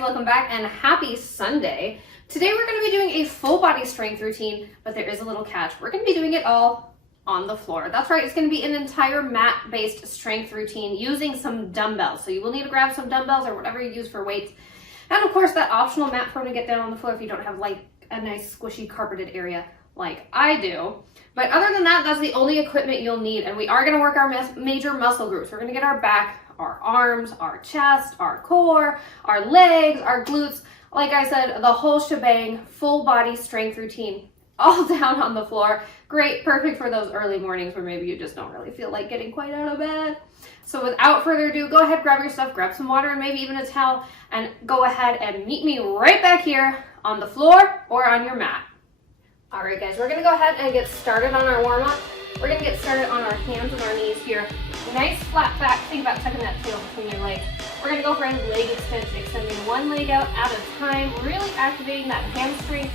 welcome back and happy Sunday. Today we're going to be doing a full body strength routine, but there is a little catch. We're going to be doing it all on the floor. That's right, it's going to be an entire mat-based strength routine using some dumbbells. So you will need to grab some dumbbells or whatever you use for weights. And of course that optional mat for to get down on the floor if you don't have like a nice squishy carpeted area like I do. But other than that, that's the only equipment you'll need. And we are going to work our major muscle groups. We're going to get our back, our arms, our chest, our core, our legs, our glutes. Like I said, the whole shebang, full body strength routine, all down on the floor. Great, perfect for those early mornings where maybe you just don't really feel like getting quite out of bed. So without further ado, go ahead, grab your stuff, grab some water and maybe even a towel, and go ahead and meet me right back here on the floor or on your mat. All right, guys, we're gonna go ahead and get started on our warm-up. We're gonna get started on our hands and our knees here. Nice flat back, think about tucking that tail between your legs. We're gonna go for a leg extension, extending one leg out at a time, really activating that hamstring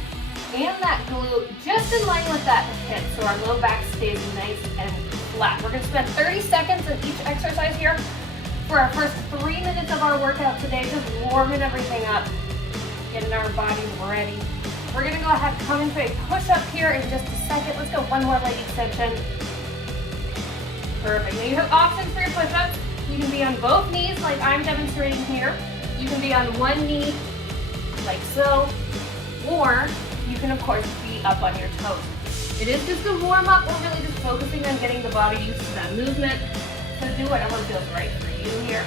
and that glute just in line with that hip, so our low back stays nice and flat. We're gonna spend 30 seconds in each exercise here for our first 3 minutes of our workout today, just warming everything up, getting our bodies ready. We're gonna go ahead and come into a push-up here in just a second. Let's go one more leg extension. Perfect. Now you have options for your push-ups. You can be on both knees like I'm demonstrating here. You can be on one knee like so, or you can of course be up on your toes. It is just a warm-up. We're really just focusing on getting the body used to that movement. So do whatever feels right for you here.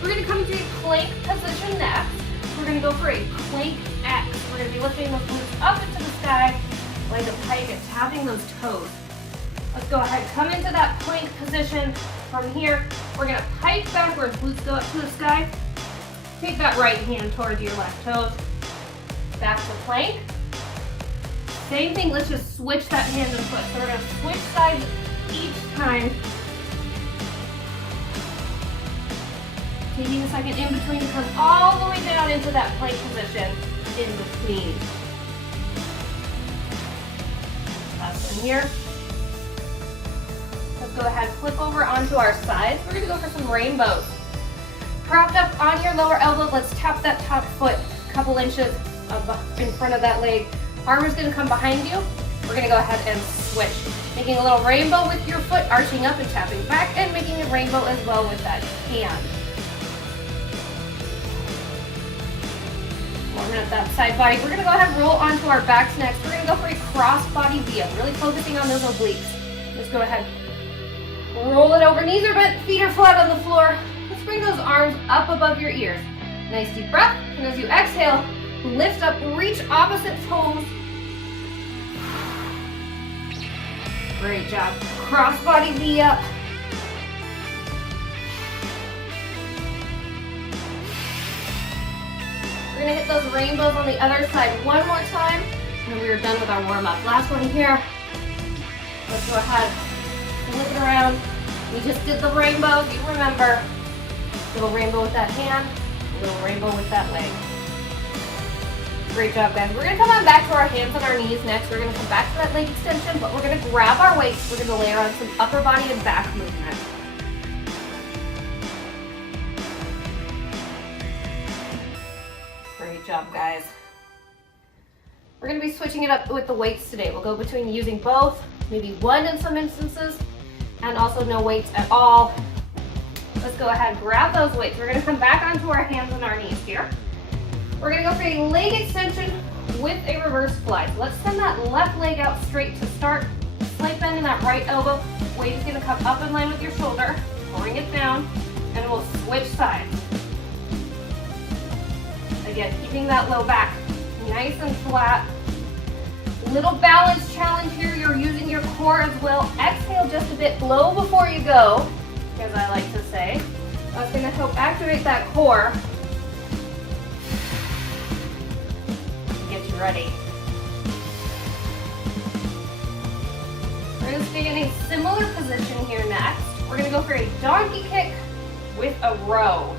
We're gonna come into a plank position next. We're gonna go for a plank X. We're gonna be lifting those glutes up into the sky like a pike and tapping those toes. Let's go ahead, come into that plank position. From here, we're gonna pike backwards, glutes go up to the sky. Take that right hand towards your left toes. Back to plank. Same thing, let's just switch that hand and foot. So we're gonna switch sides each time. Taking a second in between to come all the way down into that plank position in between. That's in here. Let's go ahead, flip over onto our sides. We're gonna go for some rainbows. Propped up on your lower elbow, let's tap that top foot a couple inches in front of that leg. Arm is gonna come behind you. We're gonna go ahead and switch. Making a little rainbow with your foot, arching up and tapping back, and making a rainbow as well with that hand. Warming up that side body. We're gonna go ahead and roll onto our backs next. We're gonna go for a cross body via, really focusing on those obliques. Let's go ahead. Roll it over, knees are bent, feet are flat on the floor. Let's bring those arms up above your ears. Nice deep breath, and as you exhale, lift up, reach opposite toes. Great job. Cross body V up. We're gonna hit those rainbows on the other side one more time, and we are done with our warm up. Last one here. Let's go ahead. Flip it around. We just did the rainbow. You remember, little rainbow with that hand, little rainbow with that leg. Great job, guys. We're gonna come on back to our hands and our knees next. We're gonna come back to that leg extension, but we're gonna grab our weights. We're gonna layer on some upper body and back movement. Great job, guys. We're gonna be switching it up with the weights today. We'll go between using both, maybe one in some instances, and also no weights at all. Let's go ahead and grab those weights. We're gonna come back onto our hands and our knees here. We're gonna go for a leg extension with a reverse fly. So let's send that left leg out straight to start. Slight bend in that right elbow. Weight is gonna come up in line with your shoulder. Bring it down, and we'll switch sides. Again, keeping that low back nice and flat. Little balance challenge here. You're using your core as well. Exhale just a bit, blow before you go, as I like to say. That's gonna help activate that core. Get you ready. We're gonna stay in a similar position here next. We're gonna go for a donkey kick with a row.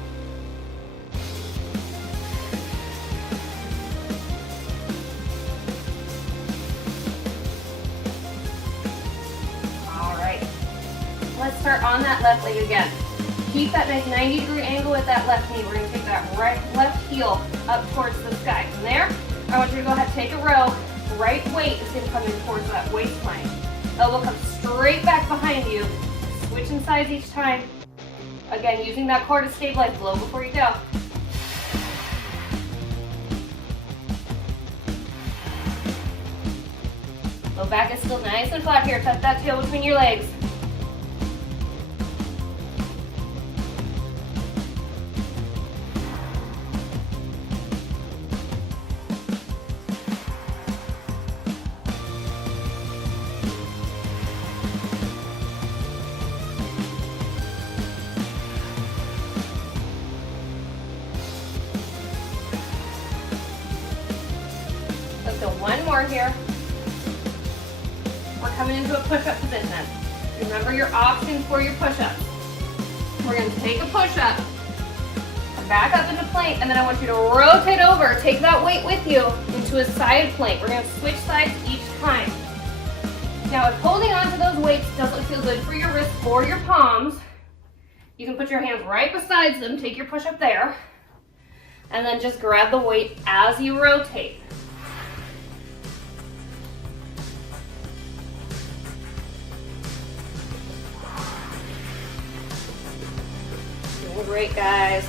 Let's start on that left leg again. Keep that nice 90-degree angle with that left knee. We're gonna take that left heel up towards the sky. From there, I want you to go ahead and take a row. Right weight is gonna come in towards that waistline. Elbow comes straight back behind you. Switching sides each time. Again, using that core to stabilize. Blow before you go. Low back is still nice and flat here. Tuck that tail between your legs. Let's go one more here. We're coming into a push-up position. Remember your options for your push-up. We're going to take a push-up, back up into plank, and then I want you to rotate over. Take that weight with you into a side plank. We're going to switch sides each time. Now, if holding on to those weights doesn't feel good for your wrists or your palms, you can put your hands right beside them, take your push-up there, and then just grab the weight as you rotate. Doing great, guys.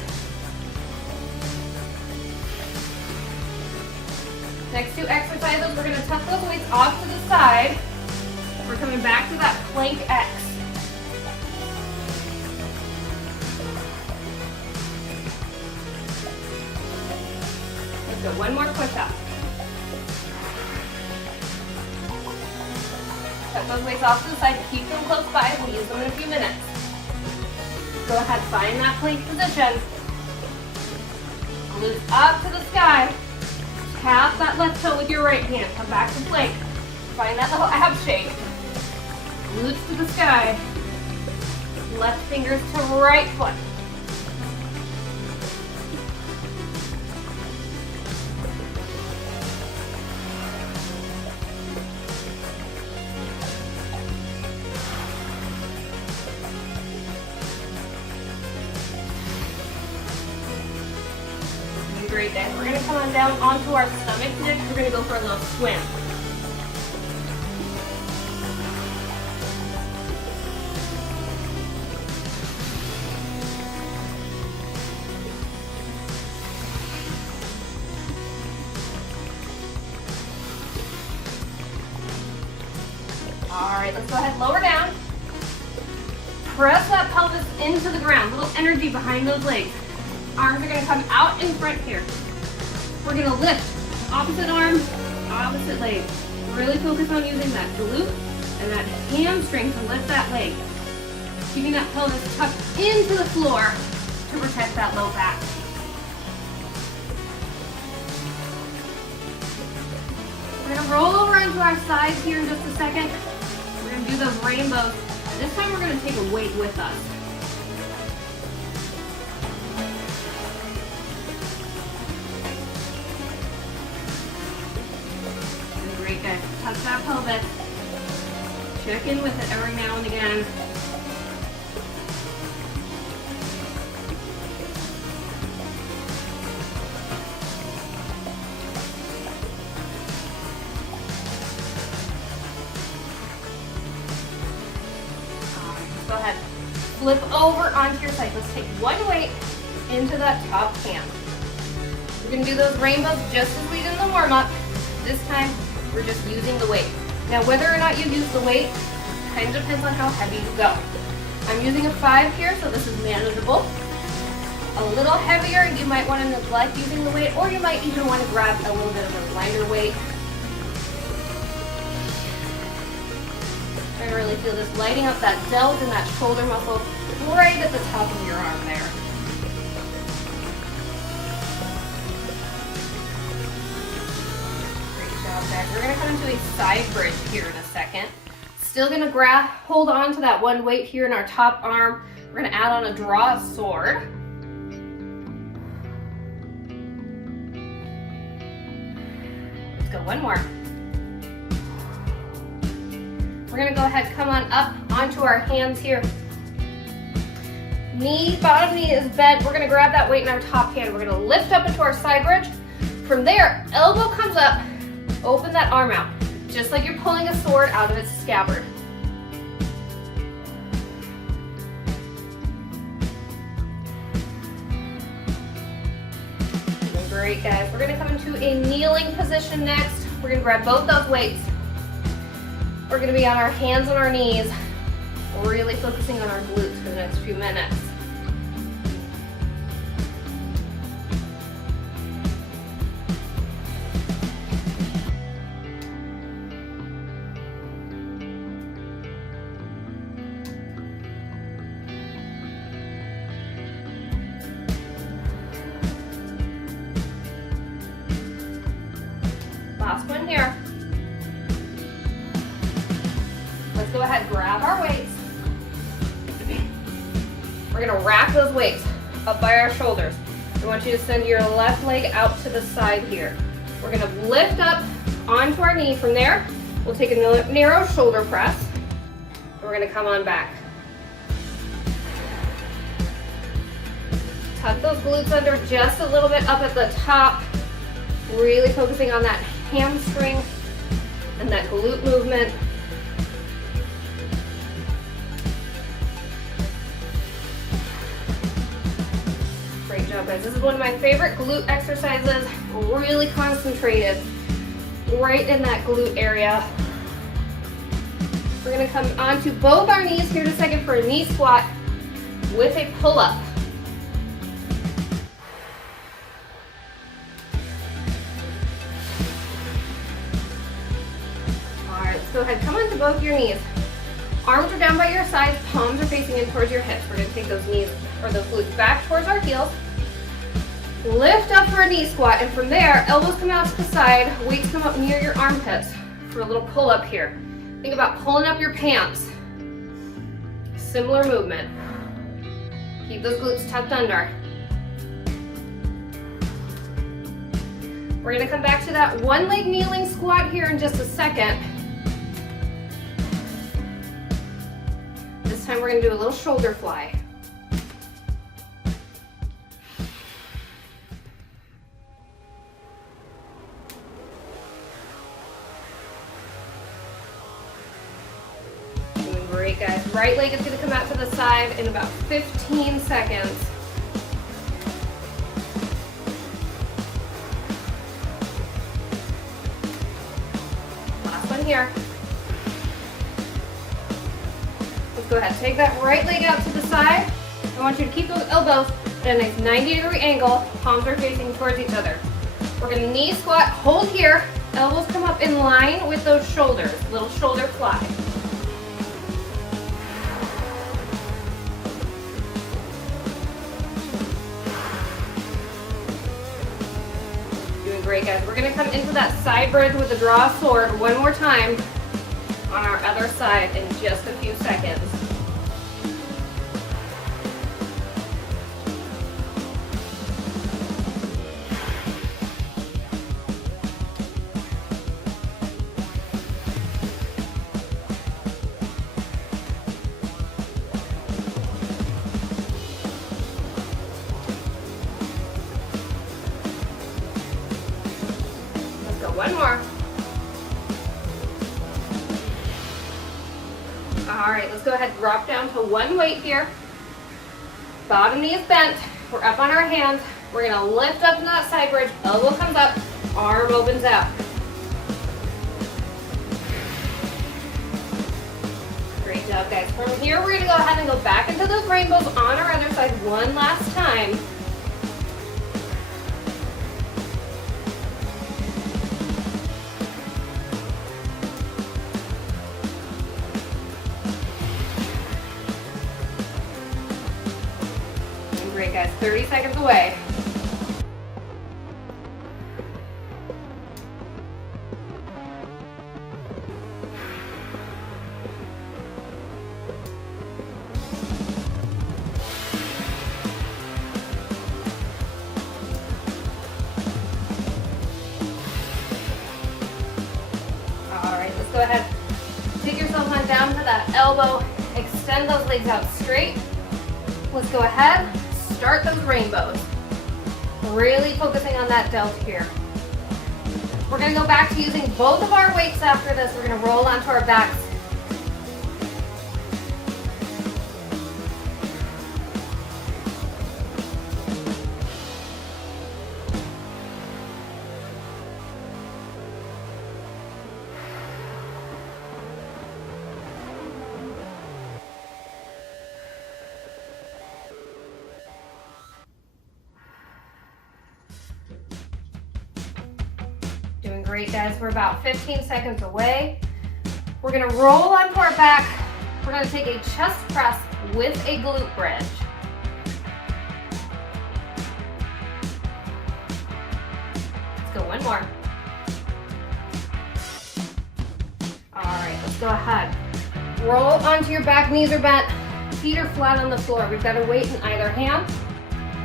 Next two exercises, we're going to tuck those weights off to the side. We're coming back to that plank X. Let's go one more push-up. Tuck those weights off to the side, keep them close by. We'll use them in a few minutes. Go ahead, find that plank position. Glutes up to the sky. Tap that left toe with your right hand. Come back to plank. Find that little ab shape. Glutes to the sky. Left fingers to right foot. Great, then we're going to come on down onto our stomach next. We're going to go for a little swim. All right, let's go ahead, lower down. Press that pelvis into the ground. A little energy behind those legs. Arms are going to come out in front here. We're going to lift opposite arm, opposite leg. Really focus on using that glute and that hamstring to lift that leg. Keeping that pelvis tucked into the floor to protect that low back. We're going to roll over onto our sides here in just a second. We're going to do those rainbows. This time we're going to take a weight with us. Great, guys. Touch that pelvis. Check in with it every now and again. Go ahead. Flip over onto your side. Let's take one weight into that top hand. We're going to do those rainbows just as we did in the warm-up. This time, we're just using the weight. Now, whether or not you use the weight kind of depends on how heavy you go. I'm using a 5 here, so this is manageable. A little heavier, you might want to neglect using the weight, or you might even want to grab a little bit of a lighter weight. You're going to really feel this lighting up that delt and that shoulder muscle right at the top of your arm there. We're going to come into a side bridge here in a second. Still going to hold on to that one weight here in our top arm. We're going to add on a draw sword. Let's go one more. We're going to go ahead, come on up onto our hands here. Bottom knee is bent. We're gonna grab that weight in our top hand. We're gonna lift up into our side bridge. From there, elbow comes up, open that arm out, just like you're pulling a sword out of its scabbard. Great, guys. We're gonna come into a kneeling position next. We're gonna grab both those weights. We're gonna be on our hands and our knees, really focusing on our glutes for the next few minutes. Last one here. Let's go ahead, grab our weights. We're gonna rack those weights up by our shoulders. I want you to send your left leg out to the side here. We're gonna lift up onto our knee. From there, we'll take a narrow shoulder press. And we're gonna come on back. Tuck those glutes under just a little bit up at the top. Really focusing on that hamstring and that glute movement. Great job, guys. This is one of my favorite glute exercises. Really concentrated right in that glute area. We're gonna come onto both our knees here in a second for a knee squat with a pull-up. Go ahead, come onto both your knees. Arms are down by your sides, palms are facing in towards your hips. We're gonna take those knees or those glutes back towards our heels. Lift up for a knee squat, and from there, elbows come out to the side, weights come up near your armpits for a little pull up here. Think about pulling up your pants. Similar movement. Keep those glutes tucked under. We're gonna come back to that one leg kneeling squat here in just a second. This time we're going to do a little shoulder fly. Doing great, guys. Right leg is going to come out to the side in about 15 seconds. Last one here. Go ahead, take that right leg out to the side. I want you to keep those elbows at a nice 90-degree angle. Palms are facing towards each other. We're gonna knee squat, hold here. Elbows come up in line with those shoulders. Little shoulder fly. Doing great, guys. We're gonna come into that side bridge with a draw sword one more time on our other side in just a few seconds. Let's go, one more. All right, let's go ahead, drop down to one weight here. Bottom knee is bent. We're up on our hands. We're gonna lift up in that side bridge. Elbow comes up, arm opens out. Great job, guys. From here, we're gonna go ahead and go back into those rainbows on our other side one last time. Great, guys. 30 seconds away. All right, let's go ahead. Take yourself on down to that elbow. Extend those legs out straight. Let's go ahead, start those rainbows. Really focusing on that delt here. We're gonna go back to using both of our weights after this. We're gonna roll onto our backs. Doing great, guys. We're about 15 seconds away. We're gonna roll onto our back. We're gonna take a chest press with a glute bridge. Let's go one more. All right, let's go ahead. Roll onto your back, knees are bent, feet are flat on the floor. We've got a weight in either hand.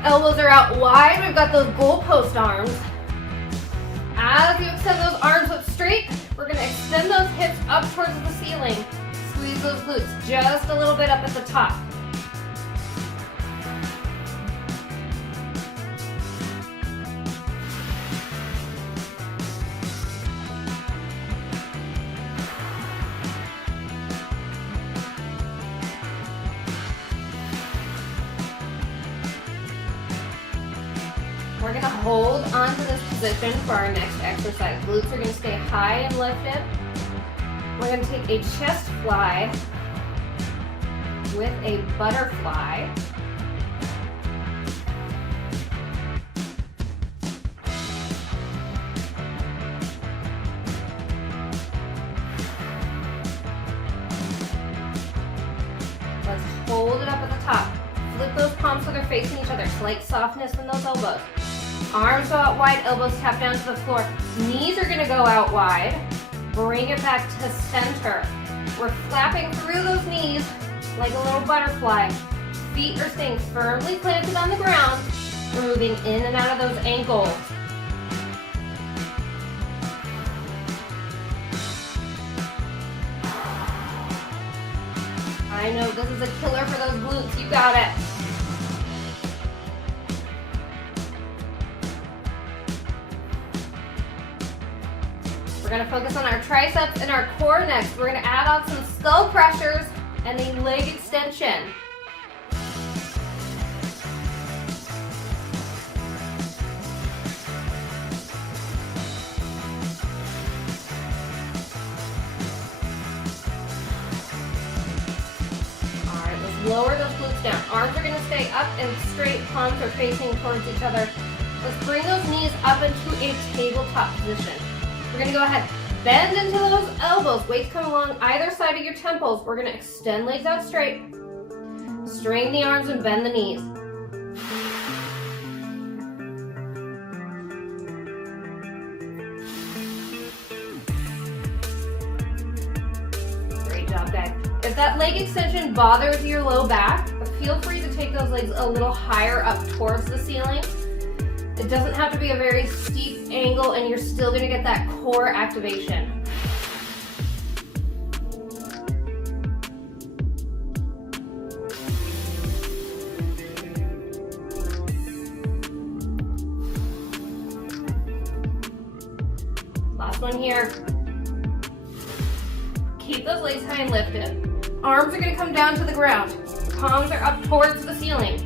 Elbows are out wide. We've got those goalpost arms. As you extend those arms up straight, we're going to extend those hips up towards the ceiling. Squeeze those glutes just a little bit up at the top. We're going to hold onto this position for our next exercise. Glutes are going to stay high and lifted. We're going to take a chest fly with a butterfly. Let's hold it up at the top. Flip those palms so they're facing each other. Slight softness in those elbows. Arms go out wide, elbows tap down to the floor. Knees are gonna go out wide. Bring it back to center. We're flapping through those knees like a little butterfly. Feet are staying firmly planted on the ground. We're moving in and out of those ankles. I know this is a killer for those glutes. You got it. We're going to focus on our triceps and our core next. We're going to add on some skull crushers and a leg extension. All right, let's lower those glutes down. Arms are going to stay up and straight. Palms are facing towards each other. Let's bring those knees up into a tabletop position. We're going to go ahead, bend into those elbows. Weights come along either side of your temples. We're going to extend legs out straight. Straighten the arms and bend the knees. Great job, guys. If that leg extension bothers your low back, feel free to take those legs a little higher up towards the ceiling. It doesn't have to be a very steep angle, and you're still going to get that core activation. Last one here. Keep those legs high and lifted. Arms are going to come down to the ground. Palms are up towards the ceiling.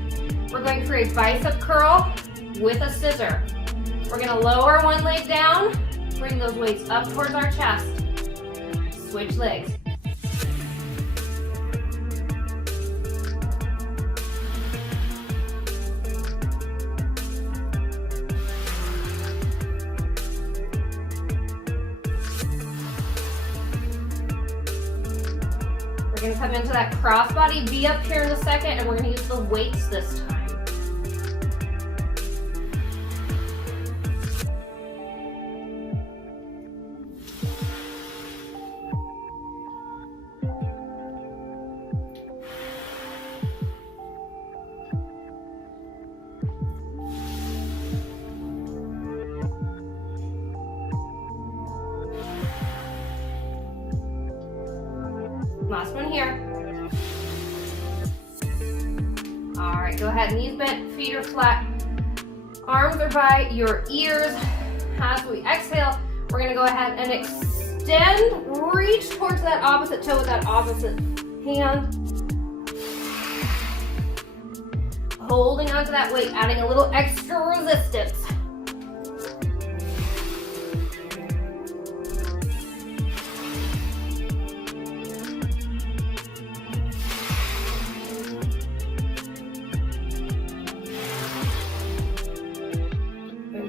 We're going for a bicep curl with a scissor. We're going to lower one leg down, bring those weights up towards our chest. Switch legs. We're going to come into that crossbody V up here in a second, and we're going to use the weights this time. Last one here. All right, go ahead, knees bent, feet are flat, arms are by your ears. As we exhale, we're gonna go ahead and extend, reach towards that opposite toe with that opposite hand. Holding onto that weight, adding a little extra resistance.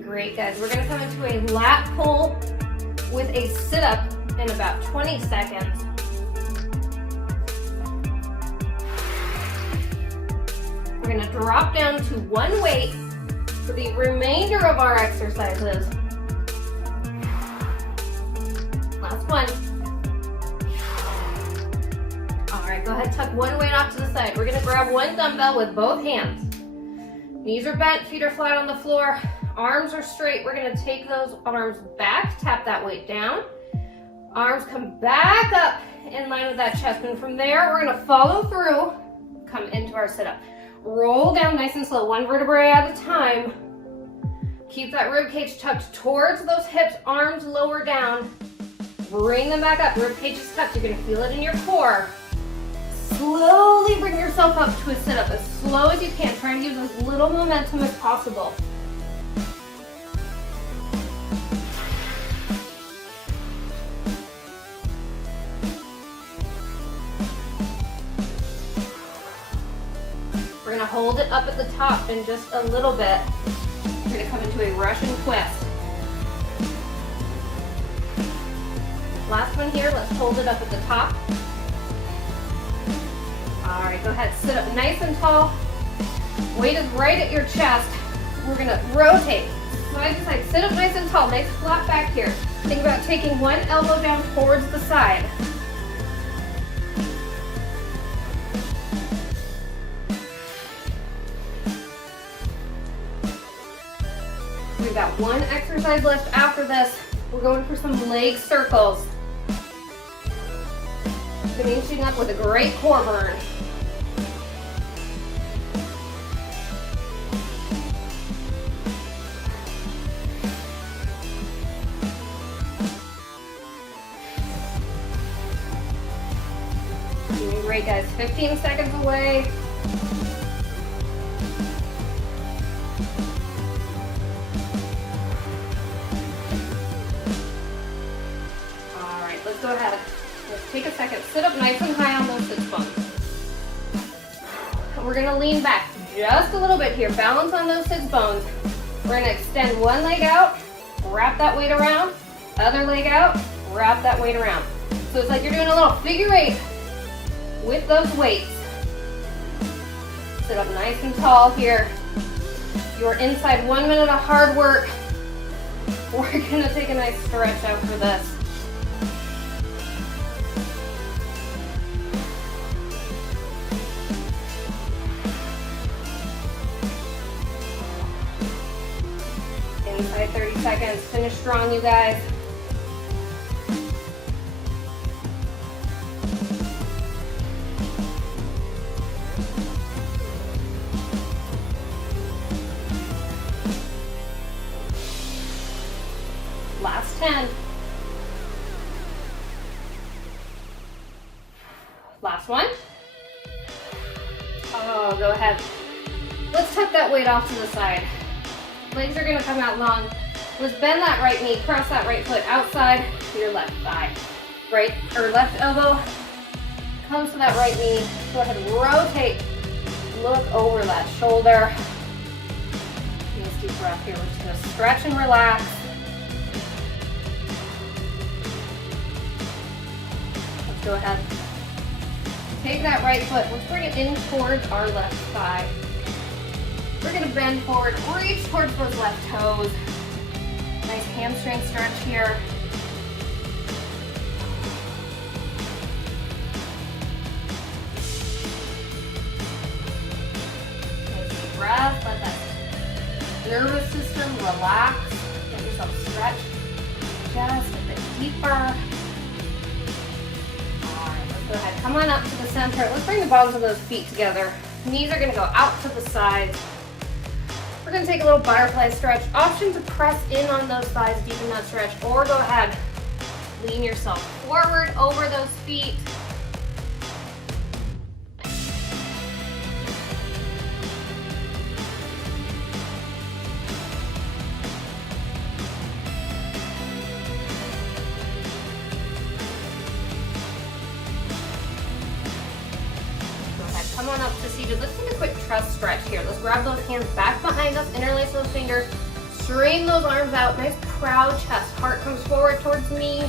Great, guys. We're gonna come into a lat pull with a sit-up in about 20 seconds. We're gonna drop down to one weight for the remainder of our exercises. Last one. All right, go ahead, tuck one weight off to the side. We're gonna grab one dumbbell with both hands. Knees are bent, feet are flat on the floor. Arms are straight. We're gonna take those arms back, tap that weight down. Arms come back up in line with that chest. And from there, we're gonna follow through, come into our sit-up. Roll down nice and slow, one vertebrae at a time. Keep that rib cage tucked towards those hips, arms lower down. Bring them back up, rib cage is tucked. You're gonna feel it in your core. Slowly bring yourself up to a sit-up as slow as you can. Try and use as little momentum as possible. We're gonna hold it up at the top in just a little bit. We're gonna come into a Russian twist. Last one here, let's hold it up at the top. All right, go ahead, sit up nice and tall. Weight is right at your chest. We're gonna rotate, side to side, sit up nice and tall, nice flat back here. Think about taking one elbow down towards the side. We've got one exercise left after this. We're going for some leg circles. Finishing up with a great core burn. Doing great, guys. 15 seconds away. Let's go ahead. Let's take a second. Sit up nice and high on those sits bones. We're going to lean back just a little bit here. Balance on those sits bones. We're going to extend one leg out, wrap that weight around, other leg out, wrap that weight around. So it's like you're doing a little figure eight with those weights. Sit up nice and tall here. You're inside 1 minute of hard work. We're going to take a nice stretch after this. Inside 30 seconds. Finish strong, you guys. Last 10. Last one. Oh, go ahead. Let's tuck that weight off to the side. Legs are gonna come out long. Let's bend that right knee, cross that right foot outside to your left thigh. Right or left elbow comes to that right knee. Go ahead and rotate. Look over that shoulder. Nice deep breath here. We're just gonna stretch and relax. Let's go ahead. Take that right foot. Let's bring it in towards our left thigh. We're going to bend forward, reach towards those left toes. Nice hamstring stretch here. Nice deep breath. Let that nervous system relax. Get yourself stretched just a bit deeper. All right, let's go ahead. Come on up to the center. Let's bring the bottoms of those feet together. Knees are gonna go out to the sides. We're gonna take a little butterfly stretch. Option to press in on those thighs, deepen that stretch, or go ahead, lean yourself forward over those feet. Come on up to seated. Let's take a quick chest stretch here. Let's grab those hands back behind us, interlace those fingers, string those arms out, nice proud chest. Heart comes forward towards me.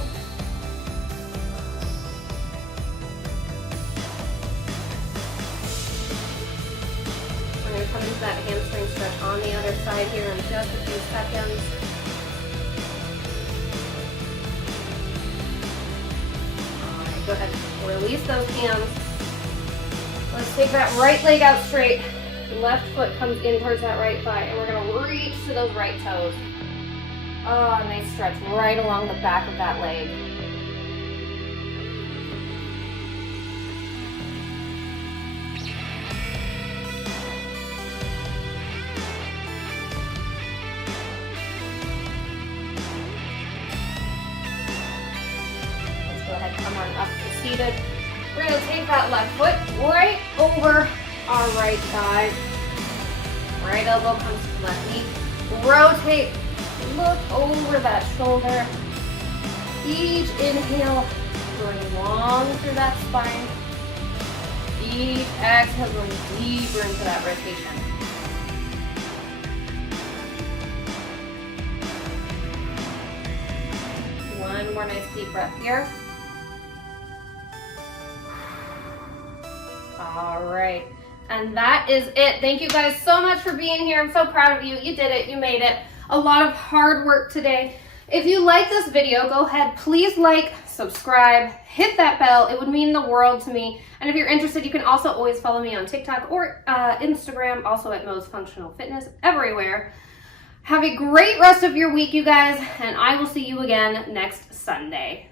We're going to come into that hamstring stretch on the other side here in just a few seconds. All right, go ahead, release those hands. Let's take that right leg out straight. Left foot comes in towards that right thigh, and we're gonna reach to those right toes. Oh, nice stretch right along the back of that leg. Let's go ahead, come on up to seated. We're going to take that left foot right over our right thigh. Right elbow comes to the left knee. Rotate, look over that shoulder. Each inhale, going long through that spine. Each exhale, going deeper into that rotation. One more nice deep breath here. All right, and that is it. Thank you guys so much for being here. I'm so proud of you. You did it. You made it. A lot of hard work today. If you like this video, go ahead, please like, subscribe, hit that bell. It would mean the world to me. And if you're interested, you can also always follow me on TikTok or Instagram, also at Mo's Functional Fitness, everywhere. Have a great rest of your week, you guys, and I will see you again next Sunday.